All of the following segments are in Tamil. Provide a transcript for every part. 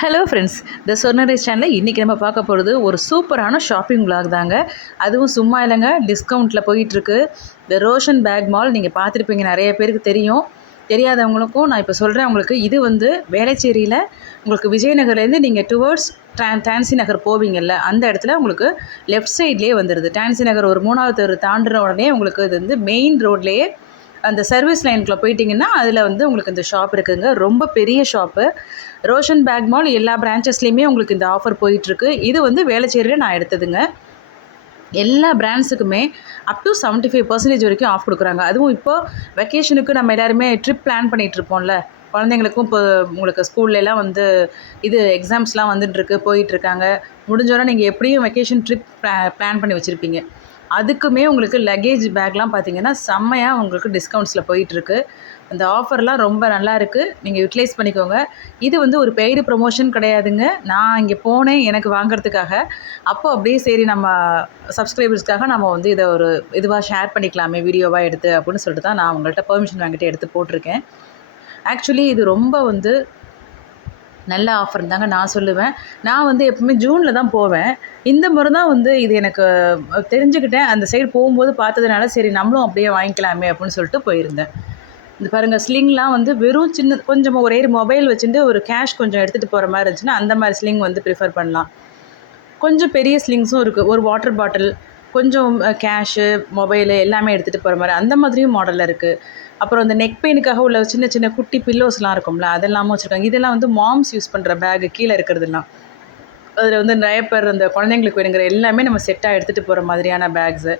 ஹலோ ஃப்ரெண்ட்ஸ் த சொன்னரைஸ் சேனலில் இன்றைக்கி நம்ம பார்க்க போகிறது ஒரு சூப்பரான ஷாப்பிங் விளாக் தாங்க. அதுவும் சும்மா இல்லைங்க டிஸ்கவுண்ட்டில் போயிட்டுருக்கு. இந்த ரோஷன் பேக் மால் நீங்கள் பார்த்துருப்பீங்க நிறைய பேருக்கு தெரியும். தெரியாதவங்களுக்கும் நான் இப்போ சொல்கிறேன் உங்களுக்கு இது வந்து வேளச்சேரியில் உங்களுக்கு விஜயநகர்லேருந்து நீங்கள் டுவர்ட்ஸ் டான் டான்சி நகர் போவீங்கல்ல அந்த இடத்துல உங்களுக்கு லெஃப்ட் சைட்லேயே வந்துடுது டான்சி நகர் ஒரு மூணாவது தெரு தாண்டுன உடனே உங்களுக்கு இது வந்து மெயின் ரோட்லேயே அந்த சர்வீஸ் லைனுக்குள்ளே போயிட்டீங்கன்னா அதில் வந்து உங்களுக்கு இந்த ஷாப் இருக்குதுங்க ரொம்ப பெரிய ஷாப்பு ரோஷன் பேக் மால் எல்லா பிரான்ச்சஸ்லேயுமே உங்களுக்கு இந்த ஆஃபர் போயிட்டுருக்கு. இது வந்து வேலைச்சேரியில் நான் எடுத்ததுங்க. எல்லா பிராண்ட்ஸுக்குமே up to seventy five percentage வரைக்கும் ஆஃப் கொடுக்குறாங்க. அதுவும் இப்போ வெக்கேஷனுக்கு நம்ம எல்லாருமே ட்ரிப் பிளான் பண்ணிகிட்ருப்போம்ல குழந்தைங்களுக்கும் இப்போ உங்களுக்கு ஸ்கூல்லலாம் வந்து இது எக்ஸாம்ஸ்லாம் வந்துட்டுருக்கு போயிட்டுருக்காங்க முடிஞ்சோடனே நீங்கள் எப்படியும் வெக்கேஷன் ட்ரிப் பிளான் பண்ணி வச்சுருப்பீங்க. அதுக்குமே உங்களுக்கு லக்கேஜ் பேக்லாம் பார்த்தீங்கன்னா செம்மையாக உங்களுக்கு டிஸ்கவுண்ட்ஸில் போயிட்டுருக்கு. அந்த ஆஃபர்லாம் ரொம்ப நல்லா இருக்குது நீங்கள் யூட்டிலைஸ் பண்ணிக்கோங்க. இது வந்து ஒரு பெய்டு ப்ரொமோஷன் கிடையாதுங்க. நான் இங்கே போனேன் எனக்கு வாங்குறதுக்காக. அப்போ அப்படியே சரி நம்ம சப்ஸ்கிரைபர்ஸ்க்காக நம்ம வந்து இதை ஒரு இதுவாக ஷேர் பண்ணிக்கலாமே வீடியோவாக எடுத்து அப்படின்னு சொல்லிட்டு தான் நான் உங்கள்கிட்ட பெர்மிஷன் வாங்கிட்டு எடுத்து போட்டிருக்கேன். ஆக்சுவலி இது ரொம்ப வந்து நல்ல ஆஃபர் தாங்க நான் சொல்லுவேன். நான் வந்து எப்பவுமே ஜூனில் தான் போவேன். இந்த முறை தான் வந்து இது எனக்கு தெரிஞ்சுக்கிட்டேன். அந்த சைடு போகும்போது பார்த்ததுனால சரி நம்மளும் அப்படியே வாங்கிக்கலாமே அப்படின்னு சொல்லிட்டு போயிருந்தேன். இந்த பாருங்கள் ஸ்லிங்லாம் வந்து வெறும் சின்ன கொஞ்சம் ஒரே மொபைல் வச்சுட்டு ஒரு கேஷ் கொஞ்சம் எடுத்துகிட்டு போகிற மாதிரி இருந்துச்சுன்னா அந்த மாதிரி ஸ்லிங் வந்து ப்ரிஃபர் பண்ணலாம். கொஞ்சம் பெரிய ஸ்லிங்ஸும் இருக்குது ஒரு வாட்டர் பாட்டில் கொஞ்சம் கேஷு மொபைலு எல்லாமே எடுத்துகிட்டு போகிற மாதிரி அந்த மாதிரியும் மாடலில் இருக்குது அப்புறம் இந்த நெக் பெயினுக்காக உள்ள சின்ன சின்ன குட்டி பில்லோஸ்லாம் இருக்கும்ல அதெல்லாமும் வச்சுருக்காங்க. இதெல்லாம் வந்து மாம்ஸ் யூஸ் பண்ணுற பேகு கீழே இருக்கிறதுலாம். அதில் வந்து நிறைய பேர் அந்த குழந்தைங்களுக்கு வேணுங்கிற எல்லாமே நம்ம செட்டாக எடுத்துகிட்டு போகிற மாதிரியான பேக்ஸு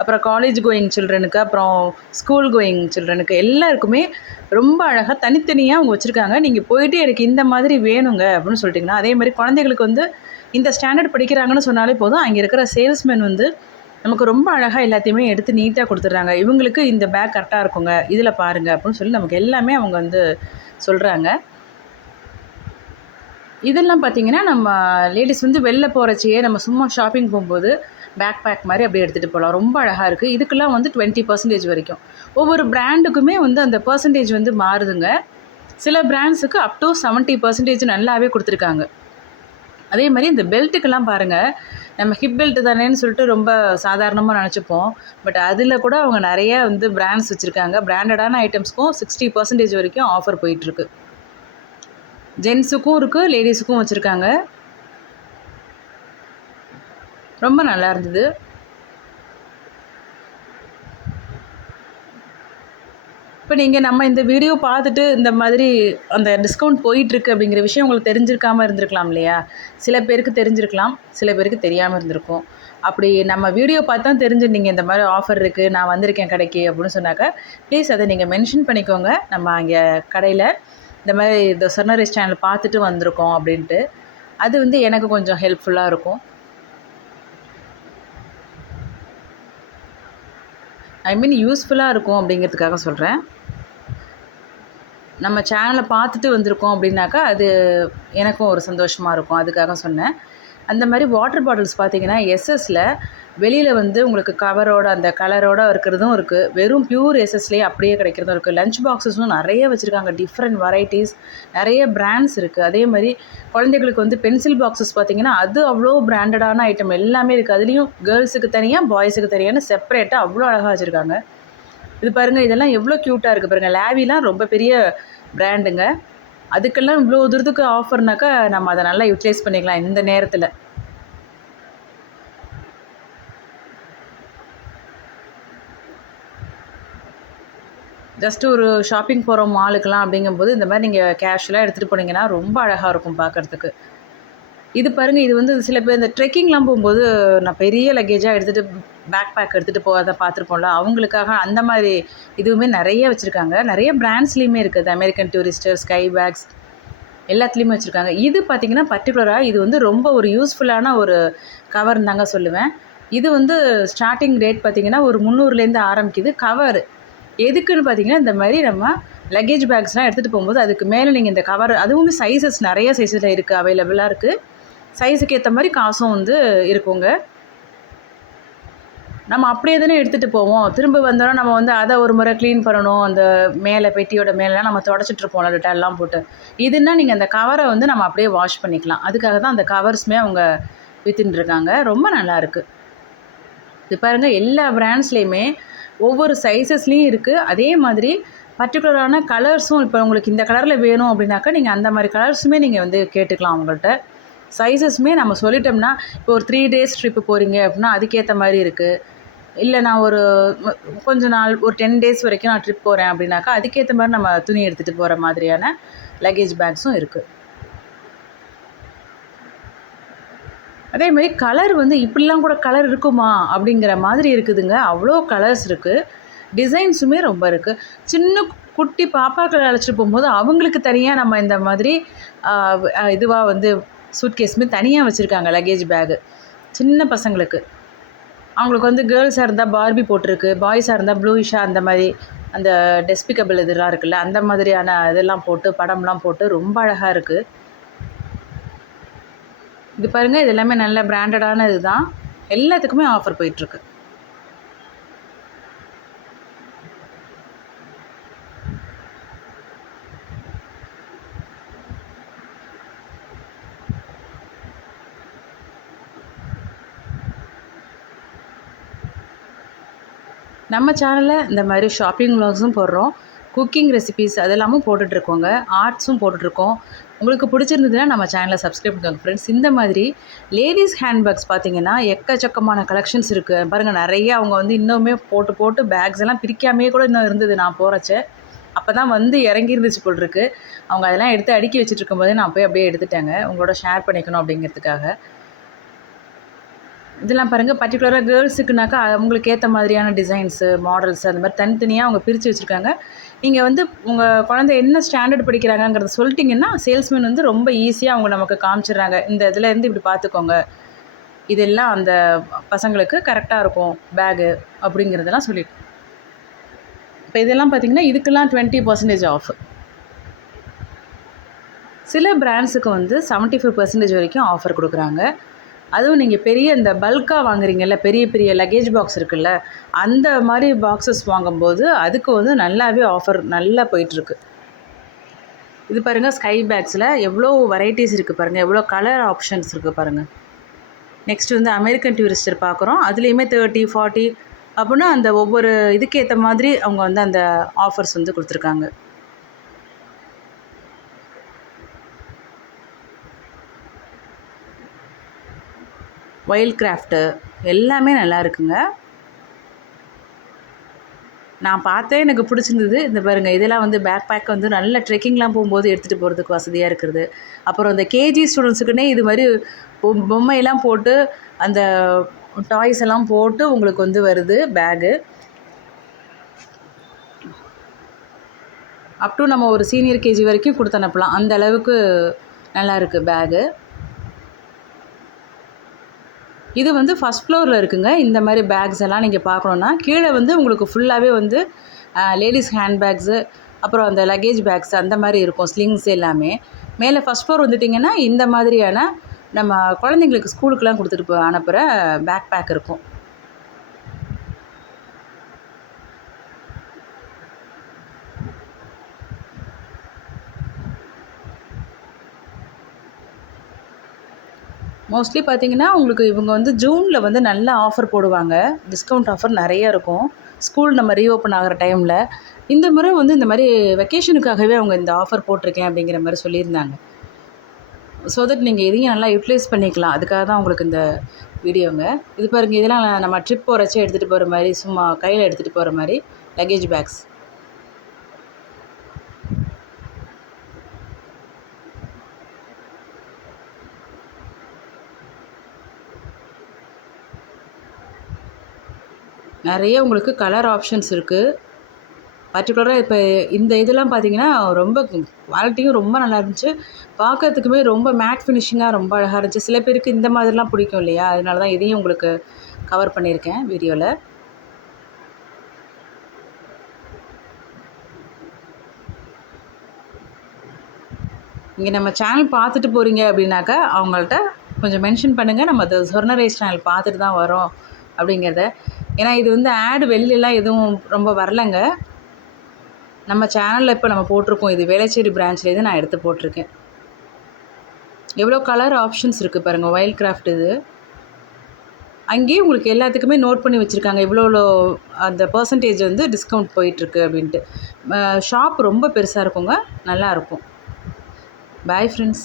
அப்புறம் காலேஜ் கோயிங் சில்ட்ரனுக்கு அப்புறம் ஸ்கூல் கோயிங் சில்ட்ரனுக்கு எல்லாருக்குமே ரொம்ப அழகாக தனித்தனியாக அவங்க வச்சுருக்காங்க. நீங்கள் போயிட்டு எனக்கு இந்த மாதிரி வேணுங்க அப்படின்னு சொல்லிட்டிங்கன்னா அதே மாதிரி குழந்தைகளுக்கு வந்து இந்த ஸ்டாண்டர்ட் படிக்கிறாங்கன்னு சொன்னாலே போதும். அங்கே இருக்கிற சேல்ஸ்மேன் வந்து நமக்கு ரொம்ப அழகாக எல்லாத்தையுமே எடுத்து நீட்டாக கொடுத்துட்றாங்க. இவங்களுக்கு இந்த பேக் கரெக்டாக இருக்குங்க. இதில் பாருங்கள் அப்படின்னு சொல்லி நமக்கு எல்லாமே அவங்க வந்து சொல்கிறாங்க இதெல்லாம் பார்த்திங்கன்னா நம்ம லேடிஸ் வந்து வெளில போகிறச்சியே நம்ம சும்மா ஷாப்பிங் போகும்போது பேக் பேக் மாதிரி அப்படியே எடுத்துகிட்டு போகலாம் ரொம்ப அழகாக இருக்குது இதுக்கெல்லாம் வந்து டுவெண்ட்டி பர்சன்டேஜ் வரைக்கும். ஒவ்வொரு பிராண்டுக்குமே வந்து அந்த பர்சன்டேஜ் வந்து மாறுதுங்க. சில பிராண்ட்ஸுக்கு அப் டு செவன்ட்டி பர்சன்டேஜ் நல்லாவே கொடுத்துருக்காங்க. அதே மாதிரி இந்த பெல்ட்டுக்கெல்லாம் பாருங்கள் நம்ம ஹிப் பெல்ட் தானேன்னு சொல்லிட்டு ரொம்ப சாதாரணமாக நினச்சிப்போம். பட் அதில் கூட அவங்க நிறைய வந்து பிராண்ட்ஸ் வச்சுருக்காங்க. பிராண்டடான ஐட்டம்ஸ்க்கும் சிக்ஸ்டி பர்சன்டேஜ் வரைக்கும் ஆஃபர் போயிட்டுருக்கு. ஜென்ஸுக்கும் இருக்குது லேடிஸுக்கும் வச்சுருக்காங்க. ரொம்ப நல்லா இருந்தது. இப்போ நீங்கள் நம்ம இந்த வீடியோ பார்த்துட்டு இந்த மாதிரி அந்த டிஸ்கவுண்ட் போயிட்டுருக்கு அப்படிங்கிற விஷயம் உங்களுக்கு தெரிஞ்சிருக்காமல் இருந்திருக்கலாம் இல்லையா? சில பேருக்கு தெரிஞ்சிருக்கலாம் சில பேருக்கு தெரியாமல் இருந்திருக்கும். அப்படி நம்ம வீடியோ பார்த்து தான் தெரிஞ்சுருந்தீங்க இந்த மாதிரி ஆஃபர் இருக்குது நான் வந்திருக்கேன் கடைக்கு அப்படின்னு சொன்னாக்கா ப்ளீஸ் அதை நீங்கள் மென்ஷன் பண்ணிக்கோங்க. நம்ம அங்கே கடையில் இந்த மாதிரி இந்த சொன்னரிஸ் சேனல் பார்த்துட்டு வந்திருக்கோம் அப்படின்ட்டு. அது வந்து எனக்கு கொஞ்சம் ஹெல்ப்ஃபுல்லாக இருக்கும். ஐ மீன் யூஸ்ஃபுல்லாக இருக்கும் அப்படிங்கிறதுக்காக சொல்கிறேன் நம்ம சேனலை பார்த்துட்டு வந்திருக்கோம் அப்படின்னாக்கா அது எனக்கும் ஒரு சந்தோஷமாக இருக்கும். அதுக்காக சொன்னேன். அந்த மாதிரி வாட்டர் பாட்டில்ஸ் பார்த்தீங்கன்னா எஸ்எஸில் வெளியில் வந்து உங்களுக்கு கவரோட அந்த கலரோட இருக்கிறதும் இருக்குது வெறும் பியூர் எஸ்எஸ்லேயே அப்படியே கிடைக்கிறதும் இருக்குது லஞ்ச் பாக்ஸஸும் நிறைய வச்சுருக்காங்க. டிஃப்ரெண்ட் வெரைட்டிஸ் நிறைய பிராண்ட்ஸ் இருக்குது அதே மாதிரி குழந்தைகளுக்கு வந்து பென்சில் பாக்ஸஸ் பார்த்திங்கன்னா அது அவ்வளோ பிராண்டடான ஐட்டம் எல்லாமே இருக்குது அதுலேயும் கேர்ள்ஸுக்கு தனியாக பாய்ஸுக்கு தனியான செப்பரேட்டாக அவ்வளோ அழகாக வச்சுருக்காங்க. இது பாருங்கள் இதெல்லாம் எவ்வளோ க்யூட்டாக இருக்குது பாருங்கள் லேவிலாம் ரொம்ப பெரிய பிராண்டுங்க அதுக்கெல்லாம் இவ்வளோ தூரத்துக்கு ஆஃபர்னாக்கா நம்ம அதை நல்லா யூட்டிலைஸ் பண்ணிக்கலாம் இந்த நேரத்தில். ஜஸ்ட் ஒரு ஷாப்பிங் போகிறோம் மாலுக்கெலாம் அப்படிங்கும்போது இந்த மாதிரி நீங்கள் கேஷுவலாக எடுத்துகிட்டு போனீங்கன்னா ரொம்ப அழகாக இருக்கும் பார்க்குறதுக்கு இது பாருங்கள் இது வந்து சில பேர் இந்த ட்ரெக்கிங்லாம் போகும்போது நான் பெரிய லக்கேஜாக எடுத்துகிட்டு பேக் பேக் எடுத்துகிட்டு போகிறத பார்த்துருப்போம்ல அவங்களுக்காக அந்த மாதிரி இதுவுமே நிறைய வச்சுருக்காங்க. நிறைய பிராண்ட்ஸ்லேயுமே இருக்குது. அமெரிக்கன் டூரிஸ்டர் ஸ்கை பேக்ஸ் எல்லாத்துலேயுமே வச்சுருக்காங்க. இது பார்த்திங்கன்னா பர்டிகுலராக இது வந்து ரொம்ப ஒரு யூஸ்ஃபுல்லான ஒரு கவர் தாங்க சொல்லுவேன். இது வந்து ஸ்டார்டிங் ரேட் பார்த்திங்கன்னா ஒரு முந்நூறுலேருந்து ஆரம்பிக்குது. கவர் எதுக்குன்னு பார்த்தீங்கன்னா இந்த மாதிரி நம்ம லக்கேஜ் பேக்ஸ்லாம் எடுத்துகிட்டு போகும்போது அதுக்கு மேலே நீங்கள் இந்த கவர் அதுவுமே சைஸஸ் நிறைய சைஸில் இருக்குது அவைலபிளாக இருக்குது சைஸுக்கு ஏற்ற மாதிரி காசும் வந்து இருக்குங்க. நம்ம அப்படியே தானே எடுத்துகிட்டு போவோம். திரும்ப வந்தோன்னா நம்ம வந்து அதை ஒரு முறை க்ளீன் பண்ணணும். அந்த மேலே பெட்டியோட மேலெலாம் நம்ம தொடச்சிட்டு இருப்போம்ல டெட்டால்லாம் போட்டு. இதுன்னா நீங்கள் அந்த கவரை வந்து நம்ம அப்படியே வாஷ் பண்ணிக்கலாம். அதுக்காக தான் அந்த கவர்ஸுமே அவங்க வித்துன்னு இருக்காங்க. ரொம்ப நல்லாயிருக்கு இது பாருங்கள் எல்லா பிராண்ட்ஸ்லேயுமே ஒவ்வொரு சைஸஸ்லேயும் இருக்குது அதே மாதிரி பர்டிகுலரான கலர்ஸும் இப்போ உங்களுக்கு இந்த கலரில் வேணும் அப்படின்னாக்கா நீங்கள் அந்த மாதிரி கலர்ஸுமே நீங்கள் வந்து கேட்டுக்கலாம் அவங்கள்ட்ட. சைஸஸுமே நம்ம சொல்லிட்டோம்னா இப்போ ஒரு த்ரீ டேஸ் ட்ரிப்பு போகிறீங்க அப்படின்னா அதுக்கேற்ற மாதிரி இருக்குது இல்லை நான் ஒரு கொஞ்ச நாள் ஒரு டென் டேஸ் வரைக்கும் நான் ட்ரிப் போகிறேன் அப்படின்னாக்கா அதுக்கேற்ற மாதிரி நம்ம துணி எடுத்துகிட்டு போகிற மாதிரியான லக்கேஜ் பேக்ஸும் இருக்குது அதே மாதிரி கலர் வந்து இப்படிலாம் கூட கலர் இருக்குமா அப்படிங்கிற மாதிரி இருக்குதுங்க. அவ்வளோ கலர்ஸ் இருக்குது டிசைன்ஸுமே ரொம்ப இருக்குது சின்ன குட்டி பாப்பாக்களை அழைச்சிட்டு போகும்போது அவங்களுக்கு தனியாக நம்ம இந்த மாதிரி இதுவாக வந்து சூட்கேஸுமே தனியாக வச்சுருக்காங்க லக்கேஜ் பேகு சின்ன பசங்களுக்கு. அவங்களுக்கு வந்து கேர்ள்ஸாக இருந்தால் பார்பி போட்டிருக்கு பாய்ஸாக இருந்தால் ப்ளூயிஷாக அந்த மாதிரி அந்த டெஸ்பிகபிள் இதெல்லாம் இருக்குல்ல அந்த மாதிரியான இதெல்லாம் போட்டு படம்லாம் போட்டு ரொம்ப அழகாக இருக்குது இது பாருங்கள் இது எல்லாமே நல்ல பிராண்டடான இதுதான் எல்லாத்துக்குமே ஆஃபர் போயிட்டுருக்கு நம்ம சேனலில் இந்த மாதிரி ஷாப்பிங் வ்ளாக்ஸும் போடுறோம். Cooking recipes அதெல்லாமும் போட்டுட்ருக்கோங்க. ஆர்ட்ஸும் போட்டுட்ருக்கோம். உங்களுக்கு பிடிச்சிருந்ததுன்னா நம்ம சேனலை சப்ஸ்கிரைப் பண்ணிக்கோங்க ஃப்ரெண்ட்ஸ் இந்த மாதிரி லேடிஸ் ஹேண்ட்பேக்ஸ் பார்த்தீங்கன்னா எக்கச்சக்கமான கலெக்ஷன்ஸ் இருக்குது பாருங்கள் நிறைய அவங்க வந்து இன்னுமே போட்டு போட்டு பேக்ஸ் எல்லாம் பிரிக்காமையே கூட இன்னும் இருந்தது நான் போகிறச்ச அப்போ தான் வந்து இறங்கி இருந்துச்சு போல் இருக்குது அவங்க அதெல்லாம் எடுத்து அடுக்கி வச்சுட்டு இருக்கும்போதே நான் போய் அப்படியே எடுத்துட்டேங்க. உங்களோட ஷேர் பண்ணிக்கணும் அப்படிங்கிறதுக்காக. இதெல்லாம் பாருங்கள் பர்டிகுலராக கேர்ள்ஸுக்குனாக்கா அவங்களுக்கு ஏற்ற மாதிரியான டிசைன்ஸு மாடல்ஸ் அந்த மாதிரி தனித்தனியாக அவங்க பிரித்து வச்சுருக்காங்க. நீங்கள் வந்து உங்கள் குழந்தை என்ன ஸ்டாண்டர்ட் படிக்கிறாங்கங்கிறத சொல்லிட்டிங்கன்னா சேல்ஸ்மேன் வந்து ரொம்ப ஈஸியாக அவங்க நமக்கு காமிச்சிடுறாங்க. இந்த இதுலேருந்து இப்படி பார்த்துக்கோங்க இதெல்லாம் அந்த பசங்களுக்கு கரெக்டாக இருக்கும் பேகு அப்படிங்கிறதெல்லாம் சொல்லிட்டு இப்போ இதெல்லாம் பார்த்தீங்கன்னா இதுக்கெல்லாம் டுவெண்ட்டி பர்சன்டேஜ் ஆஃப் சில பிராண்ட்ஸுக்கு வந்து 75% ஃபைவ் பர்சன்டேஜ் வரைக்கும் ஆஃபர் கொடுக்குறாங்க. அதுவும் நீங்கள் பெரிய இந்த பல்காக வாங்குறீங்கல்ல பெரிய பெரிய லக்கேஜ் பாக்ஸ் இருக்குல்ல அந்த மாதிரி பாக்ஸஸ் வாங்கும்போது அதுக்கு வந்து நல்லாவே ஆஃபர் நல்லா போயிட்டுருக்கு. இது பாருங்கள் ஸ்கை பேக்ஸில் எவ்வளோ வெரைட்டிஸ் இருக்குது பாருங்கள் எவ்வளோ கலர் ஆப்ஷன்ஸ் இருக்குது பாருங்கள் நெக்ஸ்ட் வந்து அமெரிக்கன் டூரிஸ்டர் பார்க்குறோம் அதுலேயுமே தேர்ட்டி ஃபார்ட்டி அப்படின்னா அந்த ஒவ்வொரு இதுக்கேற்ற மாதிரி அவங்க வந்து அந்த ஆஃபர்ஸ் வந்து கொடுத்துருக்காங்க. வைல்ட் கிராஃப்ட்டு எல்லாமே நல்லா இருக்குங்க. நான் பார்த்தேன் எனக்கு பிடிச்சிருந்தது. இந்த பாருங்கள் இதெல்லாம் வந்து பேக் பேக் வந்து நல்ல ட்ரெக்கிங்லாம் போகும்போது எடுத்துகிட்டு போகிறதுக்கு வசதியாக இருக்கிறது. அப்புறம் அந்த கேஜி ஸ்டூடெண்ட்ஸுக்குன்னே இது மாதிரி பொம்மையெல்லாம் போட்டு அந்த டாய்ஸ் எல்லாம் போட்டு உங்களுக்கு வந்து வருது பேகு அப் டு நம்ம ஒரு சீனியர் கேஜி வரைக்கும் கொடுத்து அனுப்பலாம். அந்த அளவுக்கு நல்லா இருக்குது பேகு இது வந்து ஃபஸ்ட் ஃப்ளோரில் இருக்குங்க. இந்த மாதிரி பேக்ஸ் எல்லாம் நீங்கள் பார்க்கணுன்னா கீழே வந்து உங்களுக்கு ஃபுல்லாகவே வந்து லேடிஸ் ஹேண்ட்பேக்ஸு அப்புறம் அந்த லக்கேஜ் பேக்ஸ் அந்த மாதிரி இருக்கும் ஸ்லிங்ஸ் எல்லாமே. மேலே ஃபஸ்ட் ஃப்ளோர் வந்துட்டிங்கன்னா இந்த மாதிரியான நம்ம குழந்தைங்களுக்கு ஸ்கூலுக்கெலாம் கொடுத்துட்டு போ அனுப்புகிற பேக் பேக் இருக்கும். மோஸ்ட்லி பார்த்தீங்கன்னா உங்களுக்கு இவங்க வந்து ஜூனில் வந்து நல்ல ஆஃபர் போடுவாங்க. டிஸ்கவுண்ட் ஆஃபர் நிறைய இருக்கும். ஸ்கூல் நம்ம ரீஓப்பன் ஆகிற டைமில் இந்த முறை வந்து இந்த மாதிரி வெக்கேஷனுக்காகவே அவங்க இந்த ஆஃபர் போட்டிருக்கேன் அப்படிங்கிற மாதிரி சொல்லியிருந்தாங்க. ஸோ தட் நீங்கள் இதையும் நல்லா யூட்டிலைஸ் பண்ணிக்கலாம். அதுக்காக தான் உங்களுக்கு இந்த வீடியோங்க இது பாருங்கள் இதெல்லாம் நம்ம ட்ரிப் போகிறச்சே எடுத்துகிட்டு போகிற மாதிரி சும்மா கையில் எடுத்துகிட்டு போகிற மாதிரி லக்கேஜ் பேக்ஸ் நிறைய உங்களுக்கு கலர் ஆப்ஷன்ஸ் இருக்குது பர்டிகுலராக இப்போ இந்த இதெல்லாம் பார்த்தீங்கன்னா ரொம்ப குவாலிட்டியும் ரொம்ப நல்லா இருந்துச்சு. பார்க்கறதுக்குமே ரொம்ப மேட் ஃபினிஷிங்காக ரொம்ப அழகாக இருந்துச்சு. சில பேருக்கு இந்த மாதிரிலாம் பிடிக்கும் இல்லையா? அதனால தான் இதையும் உங்களுக்கு கவர் பண்ணியிருக்கேன் வீடியோவில் இங்கே நம்ம சேனல் பார்த்துட்டு போகிறீங்க அப்படின்னாக்கா அவங்கள்ட்ட கொஞ்சம் மென்ஷன் பண்ணுங்கள் நம்ம அது சொர்ணரேஸ் சேனல் பார்த்துட்டு தான் வரோம் அப்படிங்கிறத ஏன்னா இது வந்து ஆடு வெளிலலாம் எதுவும் ரொம்ப வரலைங்க. நம்ம சேனலில் இப்போ நம்ம போட்டிருக்கோம். இது வேளச்சேரி பிரான்ச்லேருந்து நான் எடுத்து போட்டிருக்கேன். எவ்வளோ கலர் ஆப்ஷன்ஸ் இருக்குது பாருங்கள் வைல்ட் கிராஃப்ட் இது. அங்கேயே உங்களுக்கு எல்லாத்துக்குமே நோட் பண்ணி வச்சுருக்காங்க. இவ்வளோ இவ்வளோ அந்த பர்சன்டேஜ் வந்து டிஸ்கவுண்ட் போயிட்டுருக்கு அப்படின்ட்டு. ஷாப் ரொம்ப பெருசாக இருக்குங்க. நல்லாயிருக்கும் பாய் ஃப்ரெண்ட்ஸ்